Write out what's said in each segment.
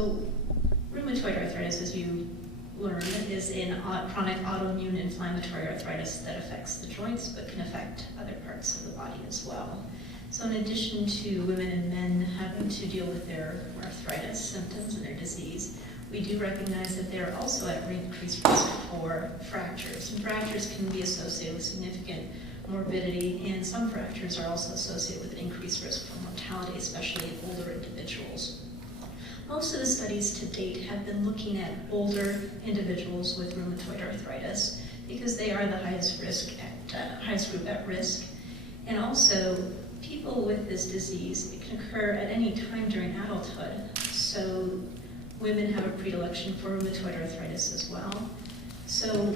So rheumatoid arthritis, as you learned, is a chronic autoimmune inflammatory arthritis that affects the joints but can affect other parts of the body as well. So in addition to women and men having to deal with their arthritis symptoms and their disease, we do recognize that they're also at increased risk for fractures. And fractures can be associated with significant morbidity, and some fractures are also associated with an increased risk for mortality, especially in older individuals. Most of the studies to date have been looking at older individuals with rheumatoid arthritis because they are the highest group at risk. And also, people with this disease, it can occur at any time during adulthood. So women have a predilection for rheumatoid arthritis as well. So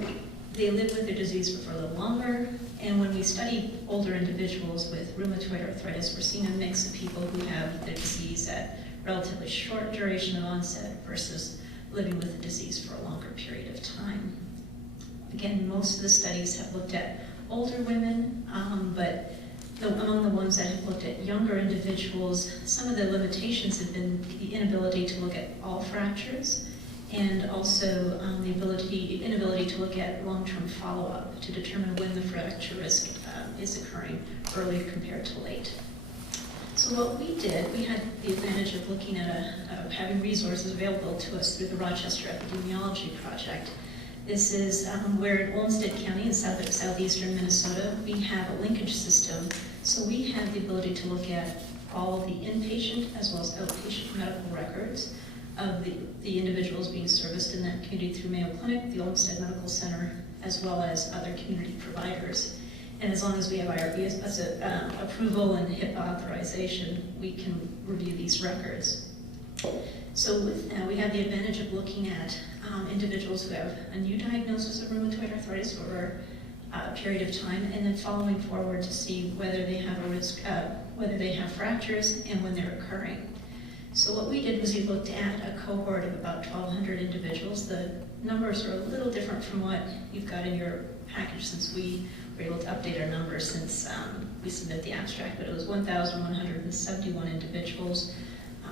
they live with their disease for a little longer. And when we study older individuals with rheumatoid arthritis, we're seeing a mix of people who have the disease at relatively short duration of onset versus living with the disease for a longer period of time. Again, most of the studies have looked at older women, but among the ones that have looked at younger individuals, some of the limitations have been the inability to look at all fractures, and also the inability to look at long-term follow-up to determine when the fracture risk is occurring early compared to late. So what we did, we had the advantage of looking at having resources available to us through the Rochester Epidemiology Project. This is where in Olmsted County in southeastern Minnesota, we have a linkage system. So we have the ability to look at all of the inpatient as well as outpatient medical records of the individuals being serviced in that community through Mayo Clinic, the Olmsted Medical Center, as well as other community providers. And as long as we have IRB approval and HIPAA authorization, we can review these records. So with that, we have the advantage of looking at individuals who have a new diagnosis of rheumatoid arthritis over a period of time, and then following forward to see whether they have a risk, whether they have fractures and when they're occurring. So what we did was we looked at a cohort of about 1,200 individuals. The numbers are a little different from what you've got in your package since we were able to update our numbers since we submitted the abstract, but it was 1,171 individuals,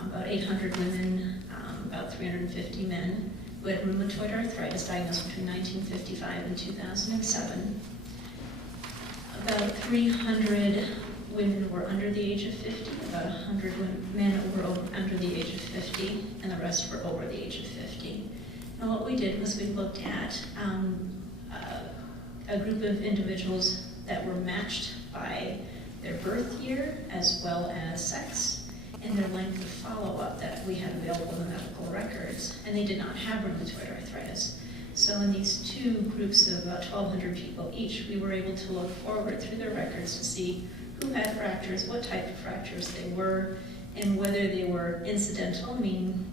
about 800 women, about 350 men who had rheumatoid arthritis diagnosed between 1955 and 2007. About 300 women were under the age of 50, about 100 men were under the age of 50, and the rest were over the age of 50. And what we did was we looked at a group of individuals that were matched by their birth year as well as sex and their length of follow-up that we had available in the medical records, and they did not have rheumatoid arthritis. So in these two groups of about 1,200 people each, we were able to look forward through their records to see who had fractures, what type of fractures they were, and whether they were incidental, meaning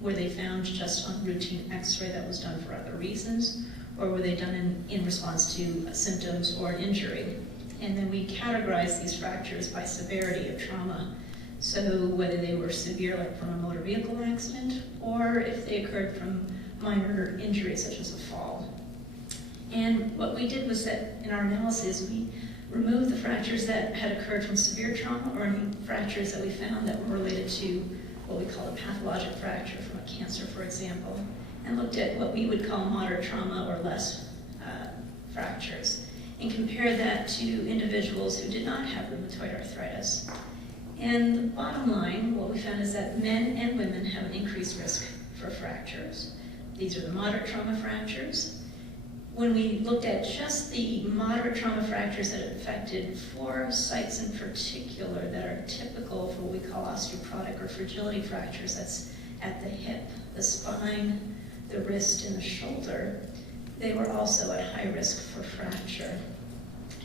were they found just on routine x-ray that was done for other reasons, or were they done in response to symptoms or an injury. And then we categorized these fractures by severity of trauma. So whether they were severe, like from a motor vehicle accident, or if they occurred from minor injuries such as a fall. And what we did was that in our analysis, we removed the fractures that had occurred from severe trauma or any fractures that we found that were related to what we call a pathologic fracture from a cancer, for example, and looked at what we would call moderate trauma or less fractures, and compared that to individuals who did not have rheumatoid arthritis. And the bottom line, what we found is that men and women have an increased risk for fractures. These are the moderate trauma fractures. When we looked at just the moderate trauma fractures that affected 4 sites in particular that are typical for what we call osteoporotic or fragility fractures, that's at the hip, the spine, the wrist, and the shoulder, they were also at high risk for fracture.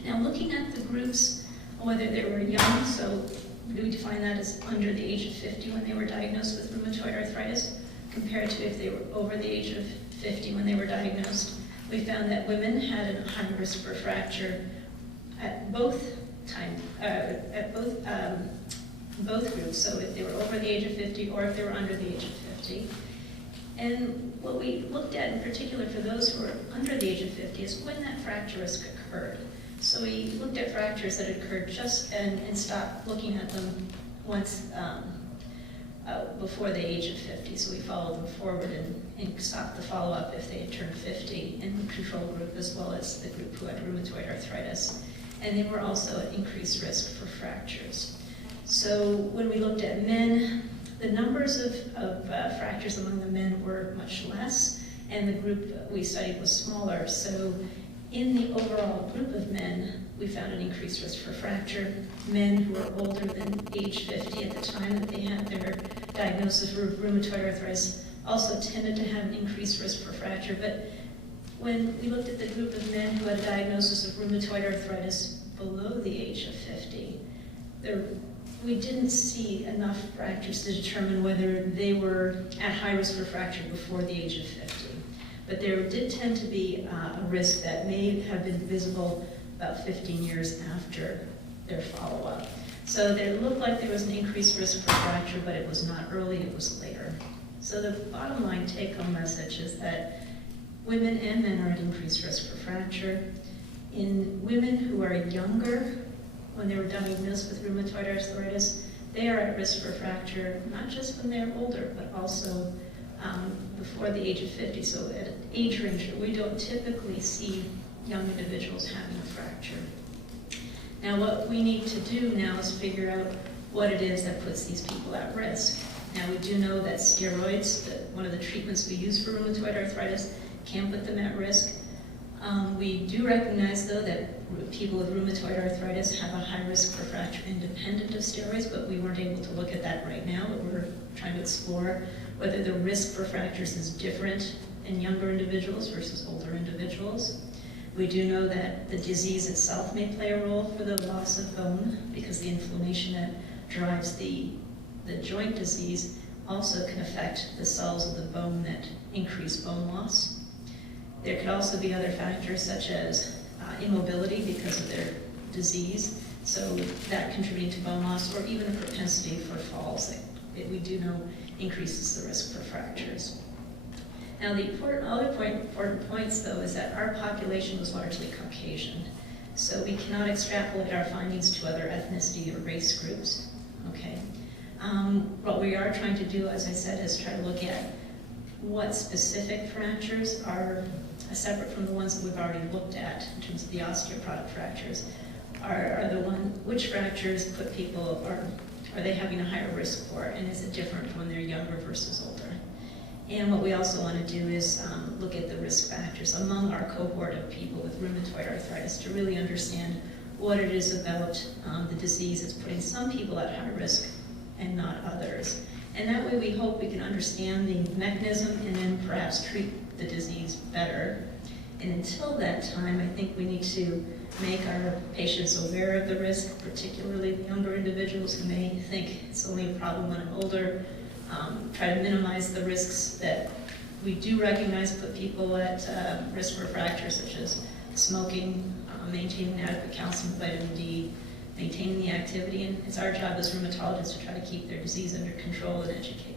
Now looking at the groups, whether they were young, so we define that as under the age of 50 when they were diagnosed with rheumatoid arthritis, compared to if they were over the age of 50 when they were diagnosed. We found that women had a high risk for fracture at both groups, so if they were over the age of 50 or if they were under the age of 50. And what we looked at in particular for those who were under the age of 50 is when that fracture risk occurred. So we looked at fractures that occurred just and stopped looking at them once before the age of 50. So we followed them forward and stopped the follow-up if they had turned 50 in the control group as well as the group who had rheumatoid arthritis. And they were also at increased risk for fractures. So when we looked at men, the numbers of fractures among the men were much less, and the group we studied was smaller. So in the overall group of men, we found an increased risk for fracture. Men who were older than age 50 at the time that they had their diagnosis of rheumatoid arthritis also tended to have an increased risk for fracture. But when we looked at the group of men who had a diagnosis of rheumatoid arthritis below the age of 50, we didn't see enough fractures to determine whether they were at high risk for fracture before the age of 50. But there did tend to be a risk that may have been visible about 15 years after their follow-up. So there looked like there was an increased risk for fracture, but it was not early, it was later. So the bottom line take-home message is that women and men are at increased risk for fracture. In women who are younger, when they were diagnosed with rheumatoid arthritis, they are at risk for fracture, not just when they're older, but also before the age of 50. So at an age range, we don't typically see young individuals having a fracture. Now what we need to do now is figure out what it is that puts these people at risk. Now we do know that steroids, one of the treatments we use for rheumatoid arthritis, can put them at risk. We do recognize, though, that people with rheumatoid arthritis have a high risk for fracture independent of steroids, but we weren't able to look at that right now. But we're trying to explore whether the risk for fractures is different in younger individuals versus older individuals. We do know that the disease itself may play a role for the loss of bone, because the inflammation that drives the joint disease also can affect the cells of the bone that increase bone loss. There could also be other factors such as immobility because of their disease, so that contributing to bone loss, or even a propensity for falls that we do know increases the risk for fractures. Now the important points, though, is that our population was largely Caucasian, so we cannot extrapolate our findings to other ethnicity or race groups. Okay. What we are trying to do, as I said, is try to look at what specific fractures are separate from the ones that we've already looked at in terms of the osteoporotic fractures. Which fractures put people, are they having a higher risk for, and is it different when they're younger versus older? And what we also want to do is look at the risk factors among our cohort of people with rheumatoid arthritis to really understand what it is about the disease that's putting some people at high risk and not others. And that way we hope we can understand the mechanism and then perhaps treat the disease better. And until that time, I think we need to make our patients aware of the risk, particularly the younger individuals who may think it's only a problem when I'm older. Try to minimize the risks that we do recognize put people at risk for fractures, such as smoking, maintaining adequate calcium, vitamin D, maintaining the activity, and it's our job as rheumatologists to try to keep their disease under control and educate